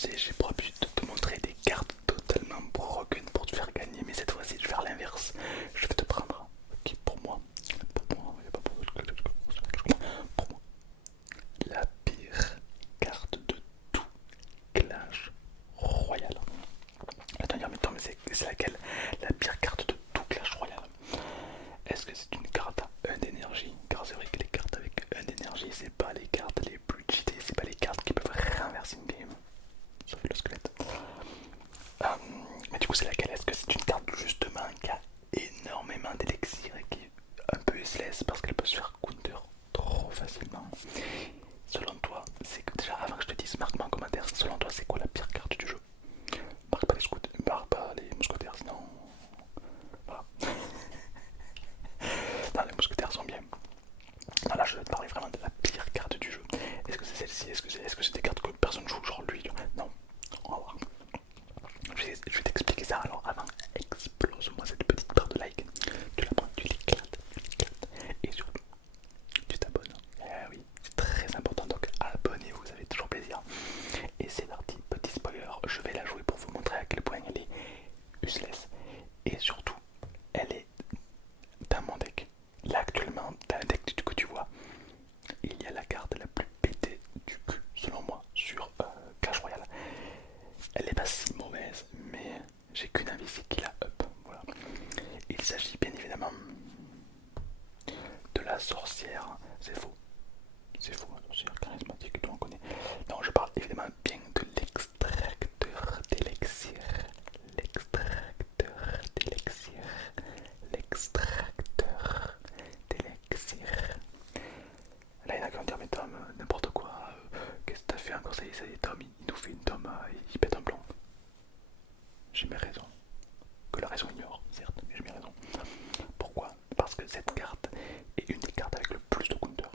sais, j'ai pour habitude de te montrer des cartes totalement broken pour te faire gagner, mais cette fois-ci je vais faire l'inverse. Je vais te prendre, ok, pour moi, y a pas pour moi, la pire carte de tout Clash Royale. Attends, mais c'est laquelle? La pire carte de tout Clash Royale. Est-ce que c'est une carte à 1 d'énergie? Car c'est vrai que les cartes avec 1 d'énergie, c'est pas les cartes les plus cheatées, c'est pas les cartes qui peuvent renverser une game. Sauf le squelette. Euh, mais du coup, c'est laquelle? Est-ce que c'est une carte justement qui a énormément d'élixir et qui est un peu useless parce qu'elle peut se faire counter trop facilement? Selon toi, c'est que déjà avant que je te dise, marque-moi en commentaire, selon toi, c'est quoi la pire carte du jeu? Marque pas les scouts, marque pas les mousquetaires, sinon. Voilà. Non, les mousquetaires sont bien. Non, là, je vais te parler vraiment de la pire carte du jeu. Est-ce que c'est celle-ci? Est-ce que c'est des cartes que personne joue, genre lui? Non, on va voir. Je vais t'expliquer ça. Alors, avant, explose-moi cette petite barre de like. Tu la prends, tu l'éclates, et surtout, tu t'abonnes. Eh oui, c'est très important, donc abonnez-vous, ça fait toujours plaisir. Et c'est parti, petit spoiler, je vais la jouer pour vous montrer à quel point elle est useless. Et surtout, elle est dans mon deck. Là actuellement, dans le deck que tu vois, il y a la carte la plus pétée du cul, selon moi, sur Clash Royale. Elle est pas si mauvaise, mais j'ai qu'une envie, c'est qu'il la up. Voilà. Il s'agit bien évidemment de la sorcière. C'est faux. C'est faux, la sorcière charismatique, tout on connaît. Non, je parle évidemment bien de l'extracteur d'élixir. L'extracteur d'élixir. L'extracteur d'élixir. Là, il y en a qui vont dire, mais Tom, n'importe quoi. Qu'est-ce que t'as fait encore? Ça y est, Tom, il nous fait une Tom, il pète un plomb. J'ai mes raisons. Que la raison ignore, certes, mais j'ai mes raisons. Pourquoi? Parce que cette carte est une des cartes avec le plus de counter.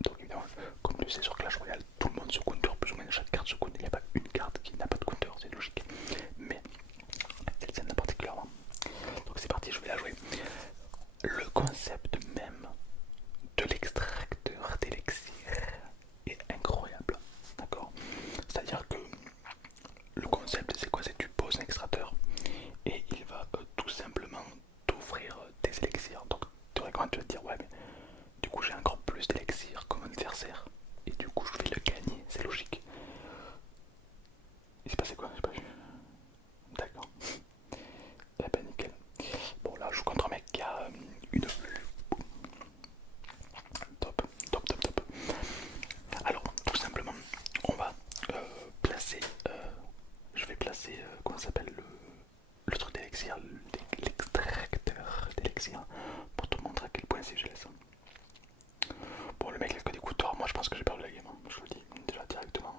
Donc évidemment, comme tu sais sur Clash Royale, tout le monde se counter, plus ou moins chaque carte se counter. Il n'y a pas une carte qui n'a pas de counter, c'est logique. Mais celle-ci en a particulièrement. Donc c'est parti, je vais la jouer. Le concept même de l'extracteur d'élixir est incroyable. D'accord? C'est-à-dire que le concept c'est quoi? C'est que tu poses un extracteur et il va tout simplement t'offrir des élixirs. Donc théoriquement tu vas te dire ouais mais du coup j'ai encore plus d'élixir comme adversaire et du coup je vais le gagner, c'est logique. Il s'est passé quoi? J'ai pas vu. D'accord. Eh ben nickel. Bon là je joue contre un mec qui a une... Top, top, top, top. Alors tout simplement on va placer... je vais placer... comment ça s'appelle le truc d'élixir, l'extracteur d'élixir pour te montrer à quel point c'est useless. Bon le mec il a que des coups de tort, moi je pense que j'ai perdu la game, hein. Je vous le dis déjà directement.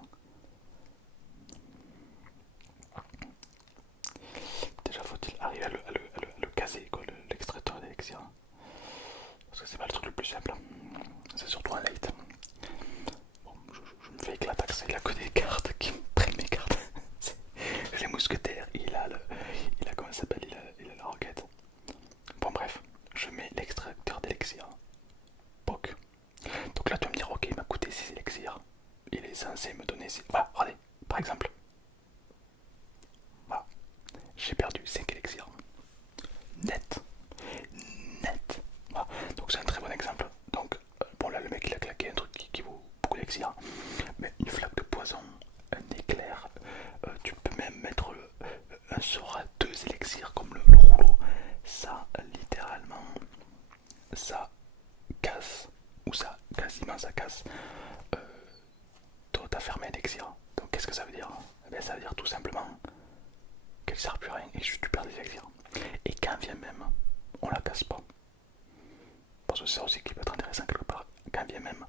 Déjà faut-il arriver à le caser quoi, l'extracteur d'élixir. Parce que c'est pas le truc le plus simple. C'est surtout un late. Bon, je me fais éclater, il a que des cartes qui me prennent mes cartes. Les mousquetaires, il a comment ça s'appelle, il a la roquette. Bon bref, je mets l'extracteur d'élixir. POC. Donc là tu vas me dire ok il m'a coûté 6 élixirs. Il est censé me donner 6. Voilà, regardez, par exemple. Voilà. J'ai perdu 5 élixirs. Net. Net. Voilà. Donc c'est un très bon exemple. Donc bon là le mec il a claqué un truc qui vaut beaucoup d'élixir. Mais une flaque de poison, un éclair, tu peux même mettre un sort à 2 élixirs comme le rouleau. Ça littéralement ça casse, ou ça quasiment ça casse ta ferme élixir. Donc qu'est-ce que ça veut dire? Eh bien, ça veut dire tout simplement qu'elle sert plus à rien et juste tu perds des élixirs. Et quand vient même on la casse pas. Parce que c'est ça aussi qui peut être intéressant quelque part. Quand vient même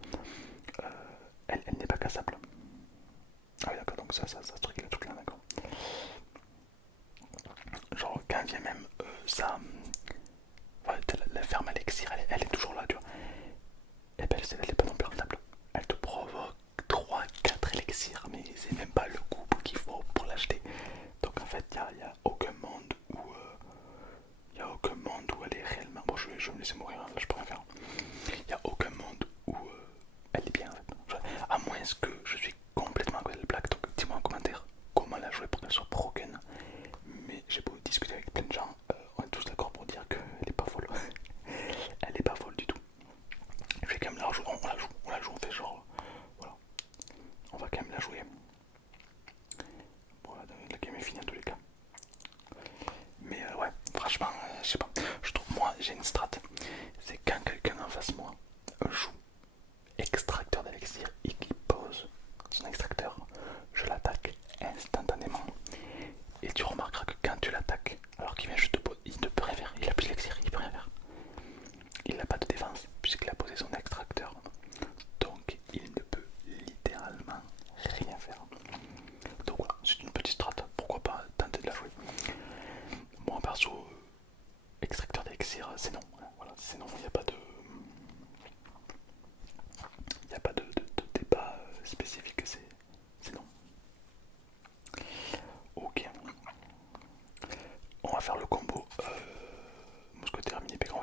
elle n'est pas cassable. Ah oui d'accord, donc ça se truc là, d'accord. Genre quand vient même ça... ouais, la ferme élixir elle est toujours là tu vois. Et ben elle est pas non plus rentable. Elle te provoque 3-4 élixirs, mais c'est même pas le coût qu'il faut pour l'acheter. Donc en fait, il n'y a aucun monde où elle est réellement. Bon, je vais me laisser mourir, hein, là je peux rien faire. Il n'y a aucun monde où elle est bien en fait. À moins que je suis complètement à côté de la plaque. Donc dis-moi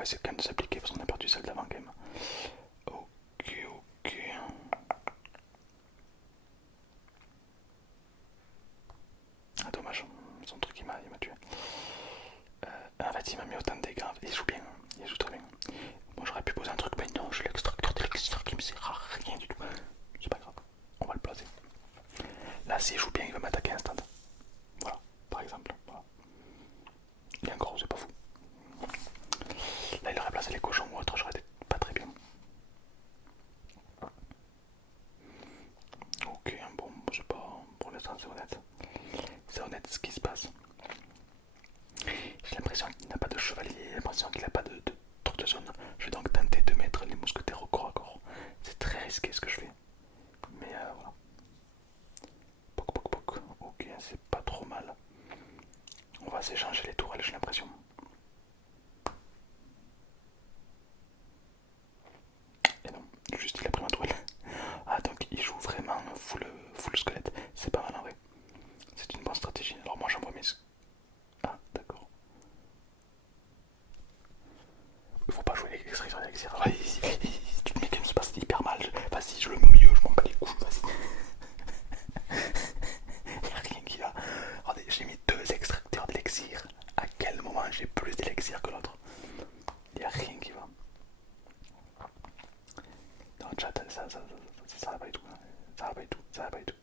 va essayer quand même de s'appliquer parce qu'on a perdu celle d'avant quand même. Ok, ok. Ah, dommage, son truc il m'a tué. En fait, il m'a mis autant de dégâts. Il joue bien, il joue très bien. Bon, j'aurais pu poser un truc, mais non, j'ai l'extracteur d'élixir qui me sert à rien du tout. C'est pas grave, on va le placer. Là, s'il joue bien, il va m'attaquer instant. Voilà, par exemple. Voilà. Il est encore, c'est pas fou. Là, il aurait placé les cochons ou autre, j'aurais été pas très bien. Ok, bon, je sais pas, pour l'instant, c'est honnête. C'est honnête ce qui se passe. J'ai l'impression qu'il n'a pas de chevalier, j'ai l'impression qu'il n'a pas de trop de zone. Je vais donc tenter de mettre les mousquetaires au corps à corps. C'est très risqué ce que je fais. Mais voilà. Poc poc poc. Ok, c'est pas trop mal. On va s'échanger les tourelles, j'ai l'impression. Et non, juste il a pris ma tourelle. Ah, donc il joue vraiment full squelette. C'est pas mal en vrai. C'est une bonne stratégie. Alors moi j'envoie mes... Ah, d'accord. Il faut pas jouer avec l'extraction d'élixir. Ouais, tu me game se passe hyper mal. Vas-y, je le mets au milieu, je m'en bats les couilles, vas-y. Y'a rien qui va. Regardez, j'ai mis 2 extracteurs d'élixir. À quel moment j'ai plus d'élixir que l'autre? Y'a rien qui va. Non, chat, ça va pas du tout. Ça va pas du tout, ça va pas du tout.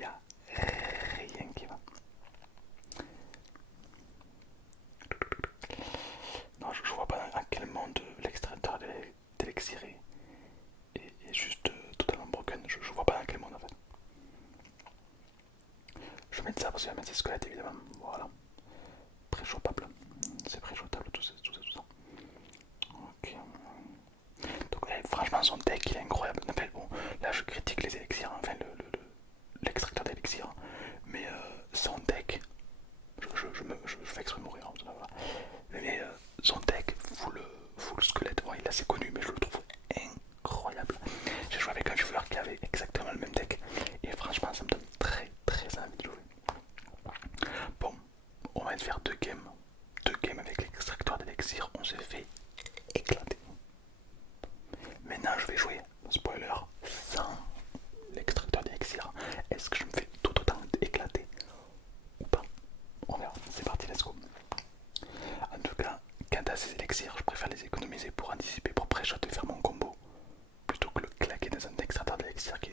Y'a rien qui va. Non, je vois pas à quel monde l'extracteur d'élixir est juste totalement broken. Je vois pas dans quel monde en fait. Je vais mettre ça parce qu'il va mettre ses squelettes évidemment. Voilà. Préchopable. C'est préchopable tout ça, tout ça, tout ça. Ok. Donc ouais, franchement son deck il est incroyable. En fait, bon, là je critique les élixirs, enfin l'extracteur d'élixir. Mais son deck, je fais exprès de mourir. Voilà. Mais son deck full squelette, bon, il est assez connu mais je le trouve incroyable. J'ai joué avec un joueur qui avait exactement le même deck. Et franchement ça me donne très très envie de jouer. Bon, on va faire 2 games. 2 games avec l'extracteur d'élixir, on s'est fait éclater. Maintenant je vais jouer, spoiler, sans l'extracteur d'élixir. Est-ce que je me fais tout autant éclater ou pas? On verra, c'est parti, let's go. En tout cas, quant à ces élixirs, je préfère les économiser pour anticiper, pour pré-shot et faire mon combo, plutôt que le claquer dans un extracteur d'élixir qui,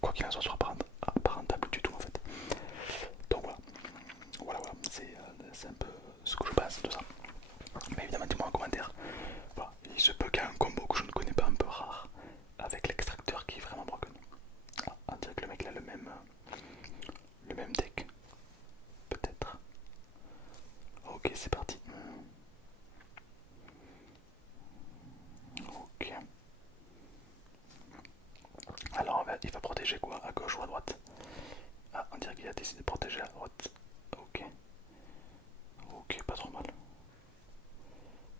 quoi qu'il en soit, sera pas rentable du tout en fait. Donc voilà, voilà, c'est un peu ce que je pense de ça. Mais évidemment, dis-moi en commentaire. Voilà. Il se peut qu'il y ait un combo que je ne connais pas, un peu rare, avec l'extracteur qui est vraiment broken. Ah, on dirait que le mec il a le même deck. Peut-être. Ok, c'est parti. Ok. Alors il va protéger quoi? À gauche ou à droite? Ah, on dirait qu'il a décidé de protéger à droite. Ok. Ok, pas trop mal.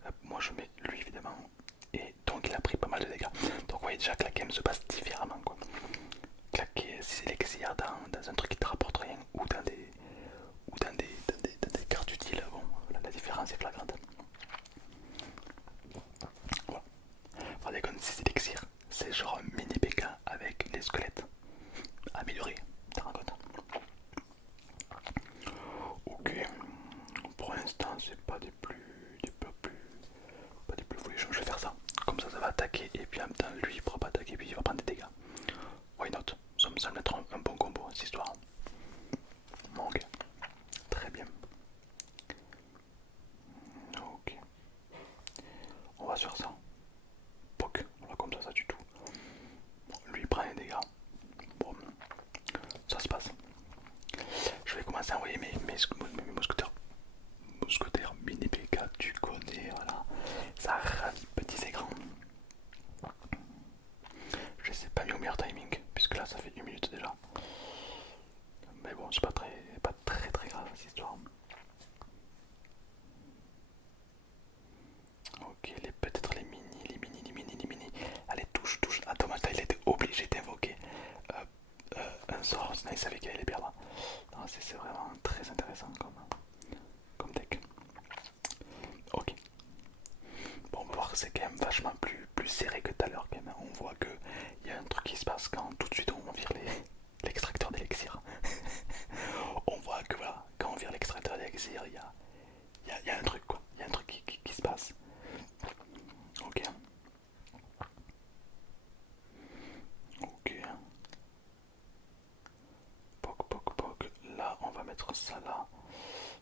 Hop, moi je mets lui évidemment. Et donc il a pris pas mal de dégâts. Donc vous voyez déjà que la game se passe différemment quoi. Claquer 6 élixirs dans un truc qui te rapporte rien ou dans des cartes utiles, bon, la différence est flagrante. Voilà. Regardez comme 6 élixirs, c'est genre un mini PK avec les squelettes améliorés, t'as un compte. Ok, pour l'instant c'est pas pas des plus folichons, je vais faire ça. Comme ça va attaquer et puis en même temps lui il pourra pas attaquer puis il va prendre des dégâts. Why not? Ça me semble être un bon combo cette histoire. Ok, très bien. Ok, on va sur ça. Poc, voilà comme ça du tout. Lui il prend les dégâts. Bon, ça se passe. Je vais commencer à envoyer mes mousquetaires. Mousquetaires mini PK, tu connais, voilà. Ça ravit petits et grands. Je sais pas mis au meilleur timing, puisque là ça fait 1 minute déjà. Mais bon, c'est pas très grave cette histoire. Ok, peut-être les mini. Allez, touche. Ah, dommage, il était obligé d'invoquer un sort, sinon il savait qu'il allait les perdre. C'est vraiment très intéressant comme deck. Ok, c'est quand même vachement plus serré que tout à l'heure. On voit qu'il y a un truc qui se passe quand tout de suite on vire l'extracteur d'élixir. On voit que voilà, quand on vire l'extracteur d'élixir, il y a un truc quoi. Il y a un truc qui se passe. Ok. Ok. Poc, poc, poc. Là, on va mettre ça là.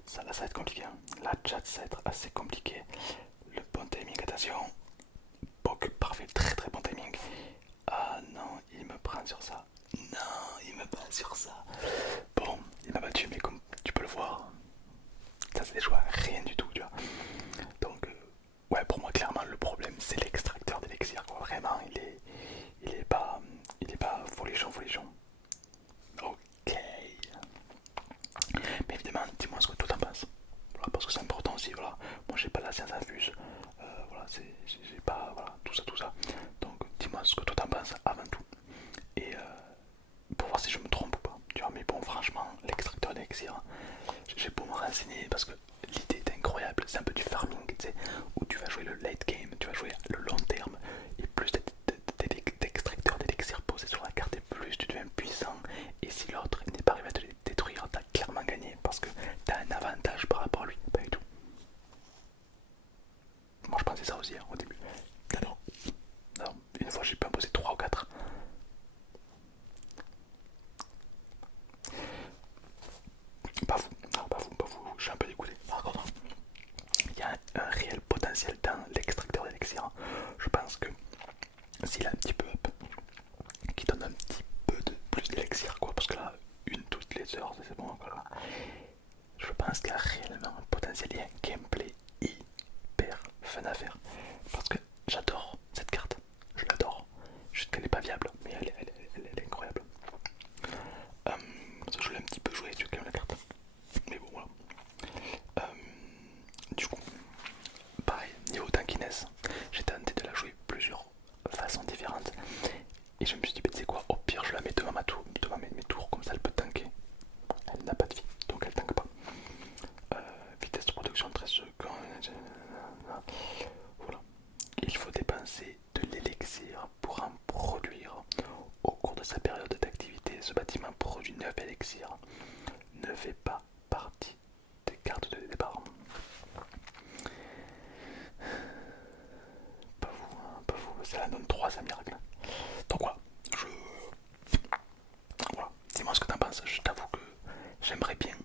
Ça là, ça va être compliqué. Hein. La chat, ça va être assez compliqué. Le bon timing, attention. Poc, parfait, très très bon timing. Ah non, il me prend sur ça. Non, il me bat sur ça. Bon, il m'a battu, mais comme tu peux le voir, ça c'est des choix, rien du tout, tu vois. Donc, ouais, pour moi, clairement, le problème c'est l'extracteur d'élixir, quoi. Vraiment, il est pas folichon, folichon. Ok. Mais évidemment, dis-moi ce que toi t'en penses. Voilà, parce que c'est important aussi, voilà. Moi j'ai pas la science infuse, voilà, j'ai pas, voilà, tout ça, tout ça. Donc dis-moi ce que toi t'en penses avant tout. Et pour voir si je me trompe ou pas. Tu vois, mais bon, franchement, l'extracteur d'élixir, j'ai beau me renseigner parce que l'idée est incroyable. C'est un peu du farming, tu sais, où tu vas jouer le late game, tu vas jouer le long terme, et plus d'extracteurs d'élixir posés sur la carte, et plus tu deviens puissant. Et si l'autre n'est pas arrivé à te les détruire, t'as clairement gagné parce que t'as un avantage par rapport à lui. Pas du tout. Moi je pensais ça aussi hein, au début. Non, non, une fois j'ai pu imposer 3 ou 4. Pas vous, non, pas vous, pas vous, je suis un peu dégoûté. Par contre, il y a un réel potentiel dans l'extracteur d'élixir. Je pense que s'il a un petit peu up, qui donne un petit peu de plus d'élixir, quoi, parce que là, une toutes les heures, c'est bon, voilà. Je pense qu'il y a réellement un potentiel et un gameplay hyper fun à faire. Parce que j'adore cette carte, je l'adore. Juste qu'elle n'est pas viable, mais elle est incroyable. Je l'ai un petit peu joué dessus quand même la carte. Mais bon, voilà. Du coup, pareil, niveau tankiness, j'ai tenté de la jouer plusieurs façons différentes. Et je me suis dit, tu sais quoi, au pire, je la mets devant ma tour, devant mes tours, comme ça elle peut tanker. Elle n'a pas de vie, donc elle tank pas. Vitesse de production 13 secondes. Voilà. Il faut dépenser de l'élixir pour en produire. Au cours de sa période d'activité, ce bâtiment produit 9 élixirs. Ne fait pas partie des cartes de départ. Pas vous, hein, pas vous. Ça la donne 3 à miracle. Donc voilà. Voilà. Dis-moi ce que t'en penses. Je t'avoue que j'aimerais bien.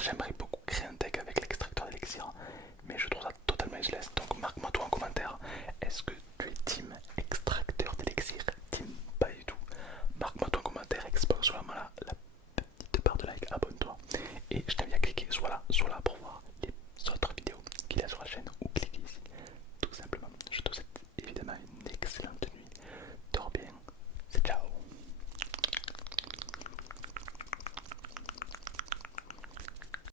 J'aimerais beaucoup créer un deck avec l'extracteur d'élixir. Mais je trouve ça totalement useless. Donc marque-moi toi en commentaire. Est-ce que tu es team extracteur d'élixir? Team pas du tout. Marque-moi ton commentaire, expose sur la petite barre de like, abonne-toi. Et je t'invite à cliquer soit là pour